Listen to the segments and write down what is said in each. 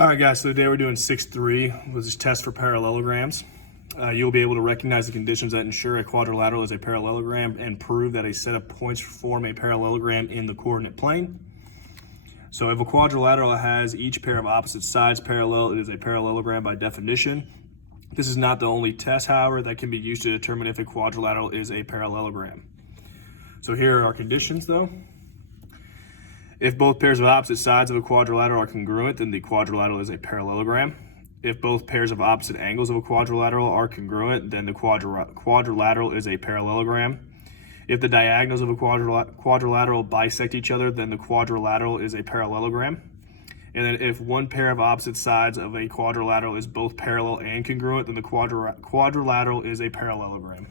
All right, guys, so today we're doing 6.3, which is test for parallelograms. You'll be able to recognize the conditions that ensure a quadrilateral is a parallelogram and prove that a set of points form a parallelogram in the coordinate plane. So if a quadrilateral has each pair of opposite sides parallel, it is a parallelogram by definition. This is not the only test, however, that can be used to determine if a quadrilateral is a parallelogram. So here are our conditions, though. If both pairs of opposite sides of a quadrilateral are congruent, then the quadrilateral is a parallelogram. If both pairs of opposite angles of a quadrilateral are congruent, then the quadrilateral is a parallelogram. If the diagonals of a quadrilateral bisect each other, then the quadrilateral is a parallelogram. And then if one pair of opposite sides of a quadrilateral is both parallel and congruent, then the quadrilateral is a parallelogram.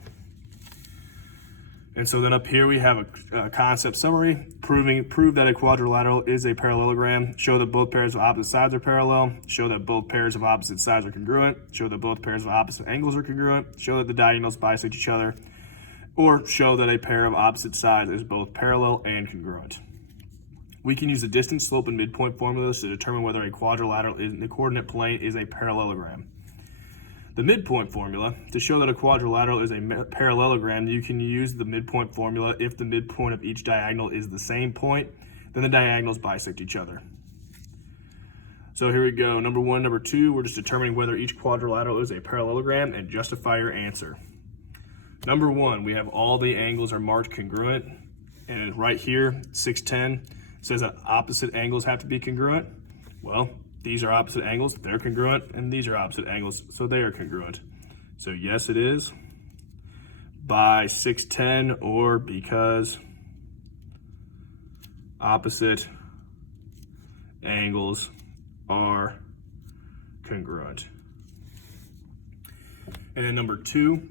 And so then up here we have a concept summary. Prove that a quadrilateral is a parallelogram. Show that both pairs of opposite sides are parallel. Show that both pairs of opposite sides are congruent. Show that both pairs of opposite angles are congruent. Show that the diagonals bisect each other. Or show that a pair of opposite sides is both parallel and congruent. We can use the distance, slope, and midpoint formulas to determine whether a quadrilateral in the coordinate plane is a parallelogram. The midpoint formula, to show that a quadrilateral is a parallelogram, you can use the midpoint formula. If the midpoint of each diagonal is the same point, then the diagonals bisect each other. So here we go. Number one, number two, we're just determining whether each quadrilateral is a parallelogram and justify your answer. Number one, we have all the angles are marked congruent. And right here, 610 says that opposite angles have to be congruent. Well, these are opposite angles, they're congruent, and these are opposite angles, so they are congruent. So yes, it is by 610 or because opposite angles are congruent. And then number two,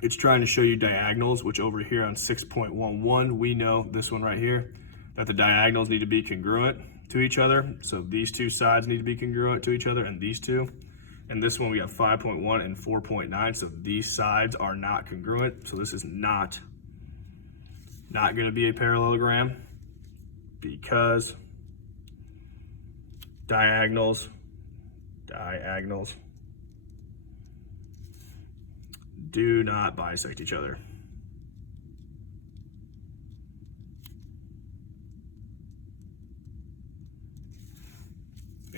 it's trying to show you diagonals, which over here on 6.11, we know this one right here, that the diagonals need to be congruent to each other. So these two sides need to be congruent to each other, and these two. And this one we have 5.1 and 4.9. So these sides are not congruent. So this is not going to be a parallelogram because diagonals do not bisect each other.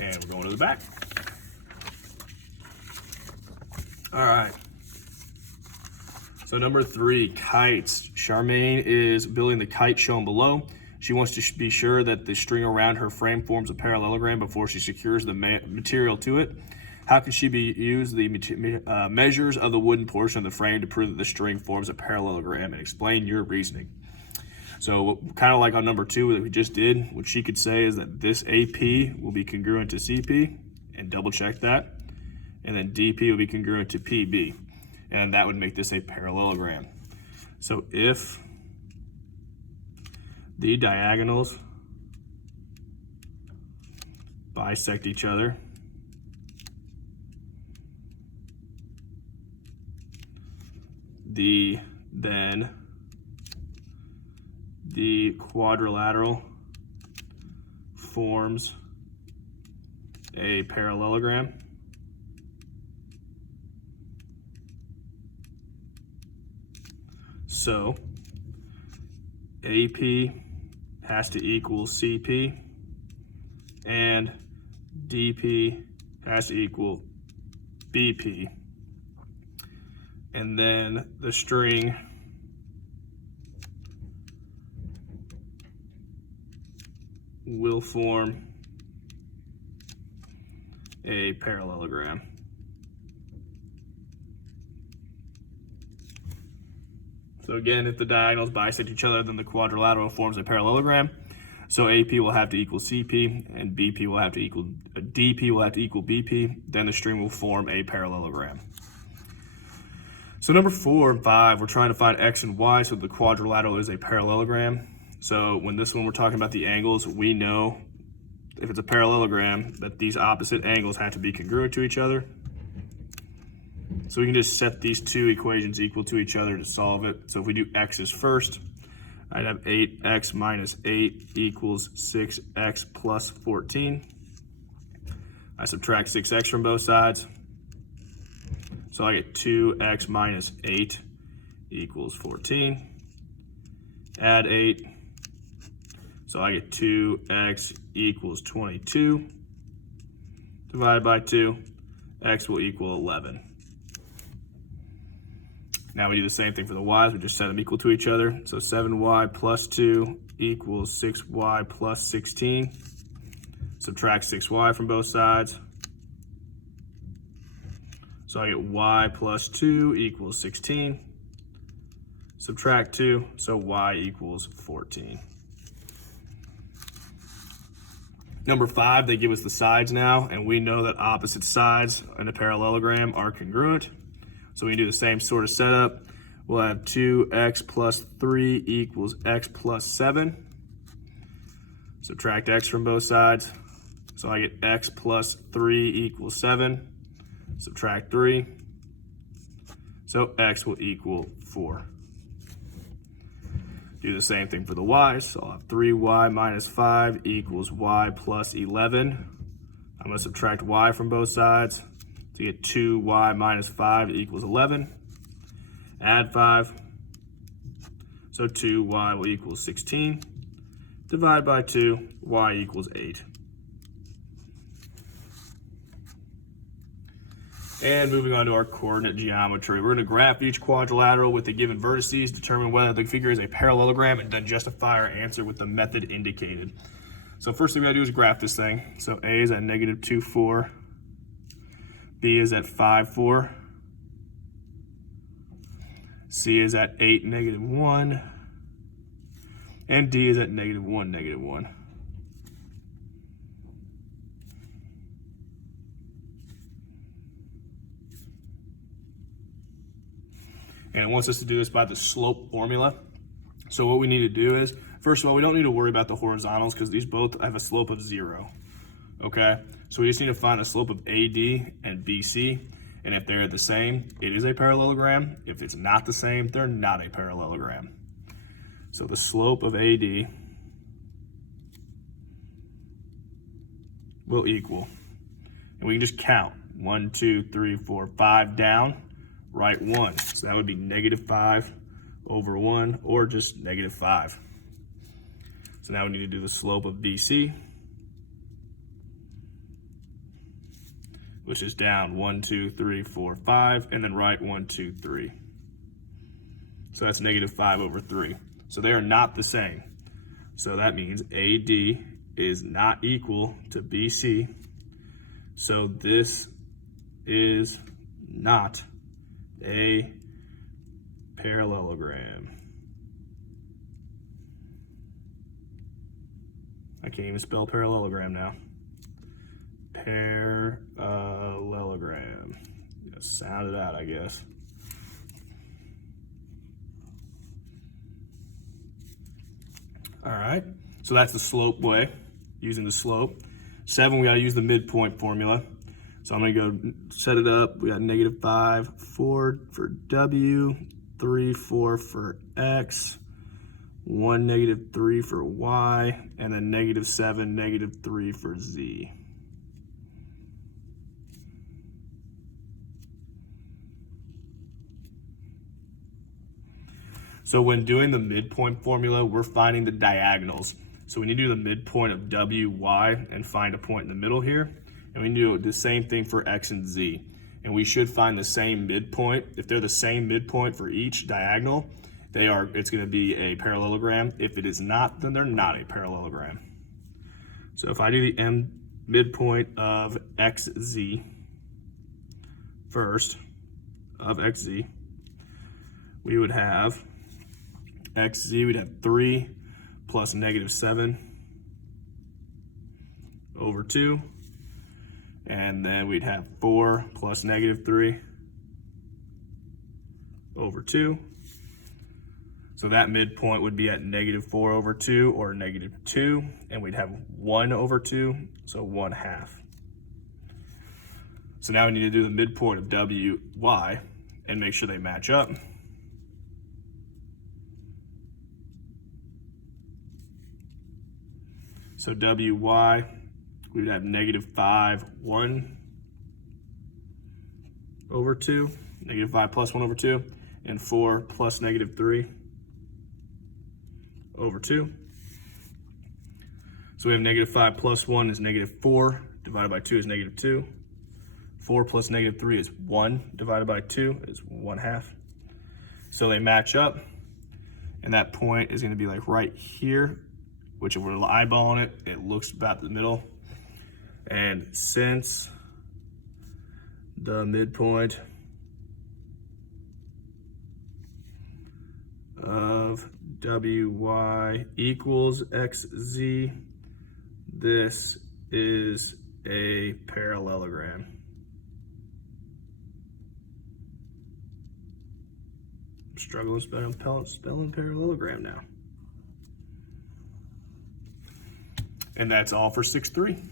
And we're going to the back. All right. So number three, kites. Charmaine is building the kite shown below. She wants to be sure that the string around her frame forms a parallelogram before she secures the material to it. How can she use the measures of the wooden portion of the frame to prove that the string forms a parallelogram, and explain your reasoning? So kind of like on number two that we just did, what she could say is that this AP will be congruent to CP, and double check that. And then DP will be congruent to PB. And that would make this a parallelogram. So if the diagonals bisect each other, then the quadrilateral forms a parallelogram. So AP has to equal CP and DP has to equal BP. And then the string will form a parallelogram. So again, if the diagonals bisect each other, then the quadrilateral forms a parallelogram. So AP will have to equal CP and BP will have to equal DP will have to equal BP. Then the string will form a parallelogram. So number 4 and 5, we're trying to find X and Y so the quadrilateral is a parallelogram. So when this one we're talking about the angles, we know if it's a parallelogram that these opposite angles have to be congruent to each other. So we can just set these two equations equal to each other to solve it. So if we do x's first, I'd have 8x minus 8 equals 6x plus 14. I subtract 6x from both sides. So I get 2x minus 8 equals 14. Add 8. So I get 2x equals 22. Divided by 2, x will equal 11. Now we do the same thing for the y's. We just set them equal to each other. So 7y plus 2 equals 6y plus 16. Subtract 6y from both sides. So I get y plus 2 equals 16. Subtract 2, so y equals 14. Number 5, they give us the sides now, and we know that opposite sides in a parallelogram are congruent. So we do the same sort of setup. We'll have 2x plus 3 equals x plus 7. Subtract x from both sides. So I get x plus 3 equals 7. Subtract 3. So x will equal 4. Do the same thing for the y's. So I'll have 3y minus 5 equals y plus 11. I'm going to subtract y from both sides to get 2y minus 5 equals 11. Add 5. So 2y will equal 16. Divide by 2, y equals 8. And moving on to our coordinate geometry, we're going to graph each quadrilateral with the given vertices, determine whether the figure is a parallelogram, and then justify our answer with the method indicated. So first thing we got to do is graph this thing. So A is at negative 2, 4. B is at 5, 4. C is at 8, negative 1. And D is at negative 1, negative 1. And it wants us to do this by the slope formula. So what we need to do is, first of all, we don't need to worry about the horizontals because these both have a slope of 0. Okay, so we just need to find the slope of AD and BC. And if they're the same, it is a parallelogram. If it's not the same, they're not a parallelogram. So the slope of AD will equal, and we can just count 1, 2, 3, 4, 5 down. Write 1, so that would be negative 5 over 1, or just negative 5. So now we need to do the slope of BC, which is down 1, 2, 3, 4, 5, and then write 1, 2, 3. So that's negative 5 over 3. So they are not the same. So that means AD is not equal to BC. So this is not a parallelogram. I can't even spell parallelogram now. Parallelogram. Just sound it out, I guess. All right, so that's the slope way, using the slope. 7, we gotta use the midpoint formula. So I'm gonna go set it up. We got negative 5, 4 for W, 3, 4 for X, 1, negative 3 for Y, and then negative 7, negative 3 for Z. So when doing the midpoint formula, we're finding the diagonals. So we need to do the midpoint of W, Y, and find a point in the middle here. And we need to do the same thing for X and Z. And we should find the same midpoint. If they're the same midpoint for each diagonal, it's gonna be a parallelogram. If it is not, then they're not a parallelogram. So if I do the midpoint of XZ first, of XZ, we would have XZ, we'd have 3 plus negative 7 over 2. And then we'd have 4 plus negative 3 over 2. So that midpoint would be at negative 4 over 2 or negative 2. And we'd have 1 over 2, so 1/2. So now we need to do the midpoint of W, Y, and make sure they match up. So WY we would have negative 5, 1 over 2, negative 5 plus 1 over 2, and 4 plus negative 3 over 2. So we have negative 5 plus 1 is negative 4, divided by 2 is negative 2. 4 plus negative 3 is 1, divided by 2 is 1/2. So they match up, and that point is going to be like right here, which if we're eyeballing it, it looks about the middle. And since the midpoint of WY equals XZ, this is a parallelogram. I'm struggling spelling parallelogram now. And that's all for 6-3.